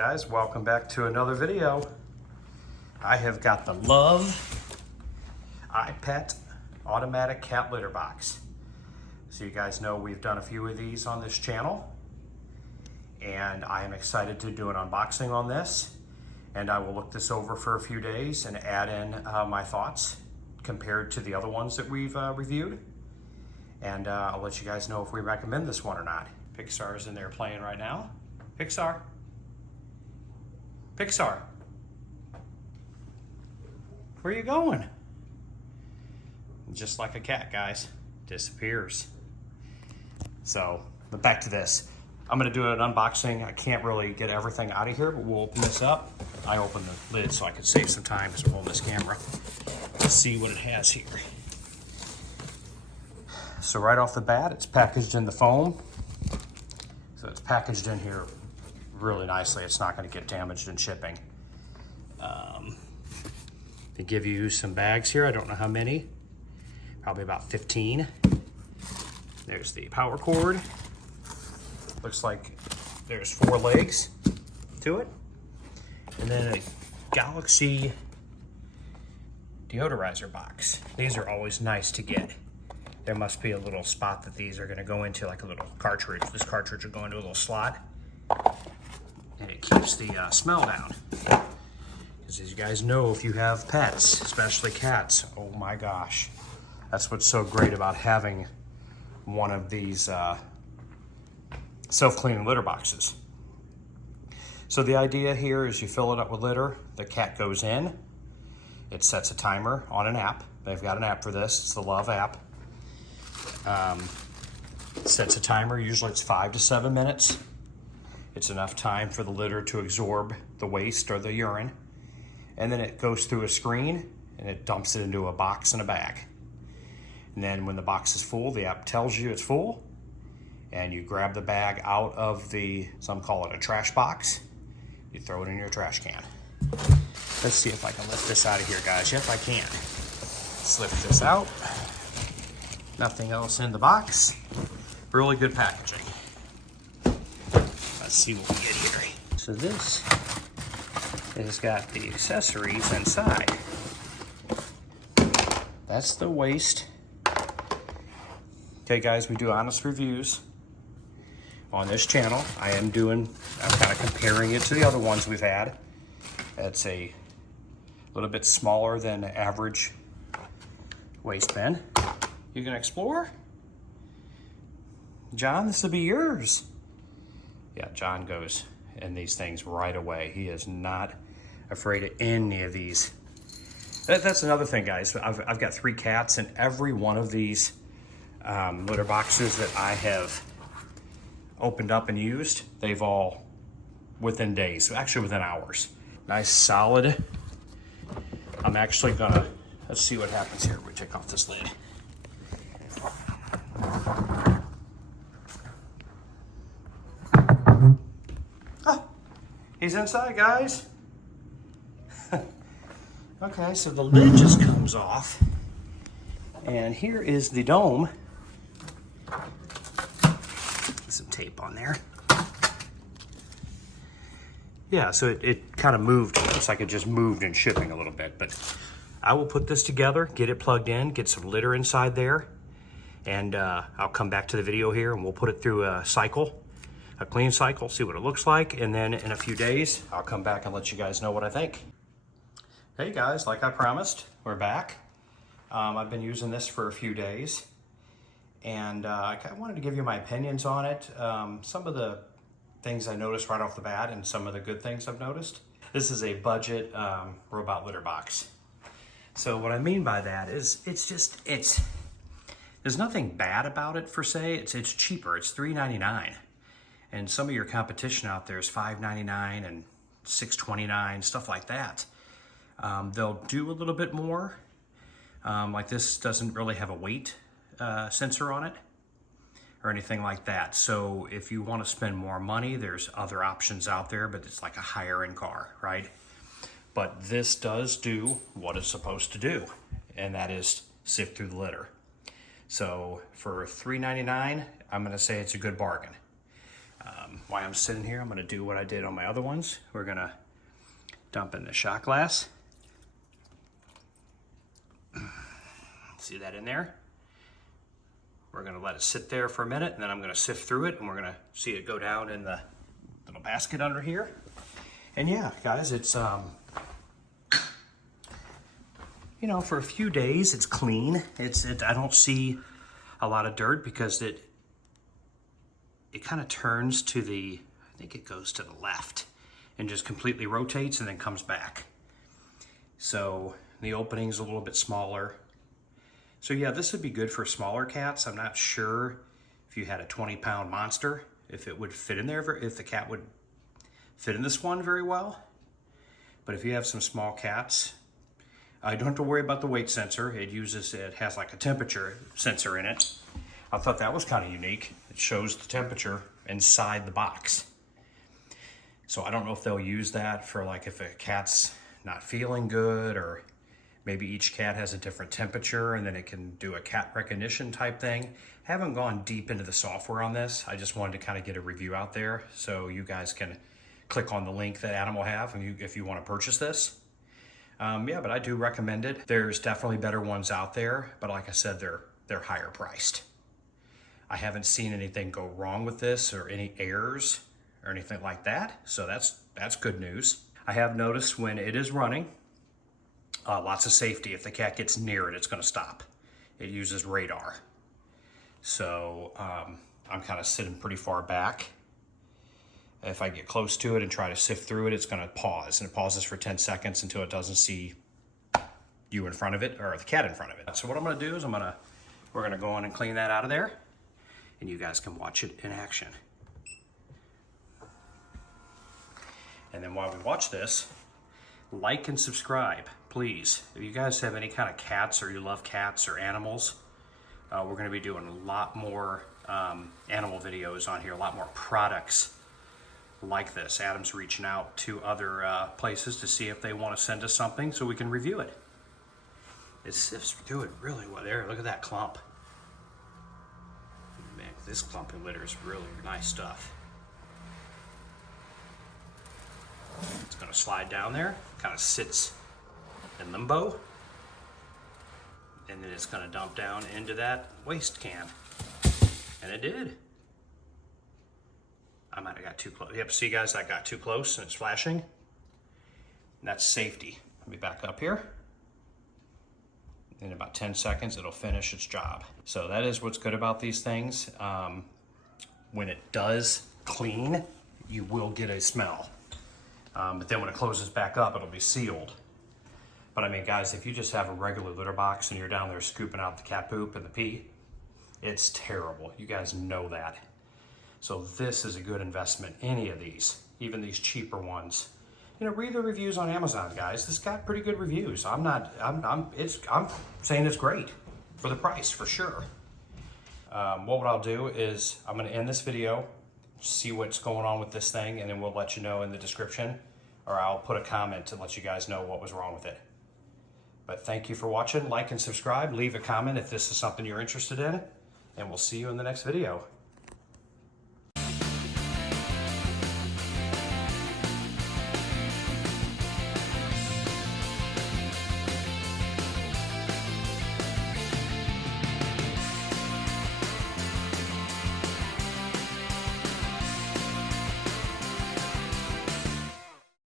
guys, welcome back to another video. I have got the HHOLOVE iPet automatic cat litter box. So you guys know we've done a few of these on this channel, and I am excited to do an unboxing on this, and I will look this over for a few days and add in my thoughts compared to the other ones that we've reviewed, and I'll let you guys know if we recommend this one or not. Pixar's in there playing right now. Pixar. Pixar. Where are you going? Just like a cat, guys. Disappears. So, but back to this. I'm gonna do an unboxing. I can't really get everything out of here, but we'll open this up. I opened the lid so I could save some time as I'm holding this camera. Let's see what it has here. So right off the bat, it's packaged in the foam. So it's packaged in here really nicely. It's not going to get damaged in shipping. They give you some bags here. I don't know how many. Probably about 15. There's the power cord. Looks like there's 4 legs to it. And then a Galaxy deodorizer box. These are always nice to get. There must be a little spot that these are going to go into, like a little cartridge. This cartridge will go into a little slot, and it keeps the smell down. Because as you guys know, if you have pets, especially cats, oh my gosh, that's what's so great about having one of these self-cleaning litter boxes. So the idea here is you fill it up with litter, the cat goes in, it sets a timer on an app. They've got an app for this, it's the HHOLOVE app. It sets a timer, usually it's 5 to 7 minutes. It's enough time for the litter to absorb the waste or the urine. And then it goes through a screen and it dumps it into a box and a bag. And then when the box is full, the app tells you it's full, and you grab the bag out of the, some call it a trash box, you throw it in your trash can. Let's see if I can lift this out of here, guys. Yep, I can. Let's lift this out. Nothing else in the box. Really good packaging. Let's see what we get here. So this has got the accessories inside. That's the waste. Okay guys, we do honest reviews on this channel. I'm kind of comparing it to the other ones we've had. It's a little bit smaller than the average waste bin. You gonna explore? John, this will be yours. Yeah, John goes in these things right away. He is not afraid of any of these. That's another thing, guys. I've got 3 cats, and every one of these litter boxes that I have opened up and used, they've all within days, actually within hours. Nice, solid. I'm actually gonna, let's see what happens here. We take off this lid. Ah, he's inside, guys. Okay, so the lid just comes off, and here is the dome. Some tape on there. Yeah, so it kind of moved. Looks like it just moved in shipping a little bit, but I will put this together, get it plugged in, get some litter inside there, and I'll come back to the video here and we'll put it through a cycle, a clean cycle, see what it looks like, and then in a few days, I'll come back and let you guys know what I think. Hey guys, like I promised, we're back. I've been using this for a few days, and I wanted to give you my opinions on it. Some of the things I noticed right off the bat and some of the good things I've noticed. This is a budget robot litter box. So what I mean by that is there's nothing bad about it per se. It's cheaper, it's $3.99. And some of your competition out there is $5.99 and $6.29, stuff like that. They'll do a little bit more. Like this doesn't really have a weight sensor on it or anything like that. So if you want to spend more money, there's other options out there, but it's like a higher end car, right? But this does do what it's supposed to do, and that is sift through the litter. So for $3.99, I'm gonna say it's a good bargain. While I'm sitting here, I'm gonna do what I did on my other ones. We're gonna dump in the shot glass. See that in there? We're gonna let it sit there for a minute, and then I'm gonna sift through it, and we're gonna see it go down in the little basket under here. And yeah, guys, it's, you know, for a few days, it's clean. I don't see a lot of dirt because it kind of turns to the, I think it goes to the left and just completely rotates and then comes back. So the opening's a little bit smaller. So yeah, this would be good for smaller cats. I'm not sure if you had a 20-pound monster, if it would fit in there, if the cat would fit in this one very well. But if you have some small cats, you don't have to worry about the weight sensor. It has like a temperature sensor in it. I thought that was kind of unique. It shows the temperature inside the box. So I don't know if they'll use that for like if a cat's not feeling good, or maybe each cat has a different temperature and then it can do a cat recognition type thing. I haven't gone deep into the software on this. I just wanted to kind of get a review out there so you guys can click on the link that Adam will have if you want to purchase this. Yeah, but I do recommend it. There's definitely better ones out there, but like I said, they're higher priced. I haven't seen anything go wrong with this or any errors or anything like that, so that's good news. I have noticed when it is running, lots of safety. If the cat gets near it, it's going to stop. It uses radar. So I'm kind of sitting pretty far back. If I get close to it and try to sift through it, it's going to pause, and it pauses for 10 seconds until it doesn't see you in front of it or the cat in front of it. So what I'm going to do is we're going to go on and clean that out of there, and you guys can watch it in action. And then while we watch this, like and subscribe, please. If you guys have any kind of cats or you love cats or animals, we're going to be doing a lot more animal videos on here, a lot more products like this. Adam's reaching out to other places to see if they want to send us something so we can review it. It sifts through it really well. There, look at that clump. Man, this clump of litter is really nice stuff. It's going to slide down there, kind of sits in limbo, and then it's going to dump down into that waste can. And it did. I might have got too close. Yep, see guys, I got too close and it's flashing. And that's safety. Let me back up here. In about 10 seconds, it'll finish its job. So that is what's good about these things. When it does clean, you will get a smell. But then when it closes back up, it'll be sealed. But I mean, guys, if you just have a regular litter box and you're down there scooping out the cat poop and the pee, it's terrible. You guys know that. So this is a good investment, any of these, even these cheaper ones. You know, read the reviews on Amazon, guys. This got pretty good reviews. I'm saying it's great for the price, for sure. What I'll do is I'm gonna end this video, see what's going on with this thing, and then we'll let you know in the description, or I'll put a comment to let you guys know what was wrong with it. But thank you for watching. Like and subscribe. Leave a comment if this is something you're interested in, and we'll see you in the next video.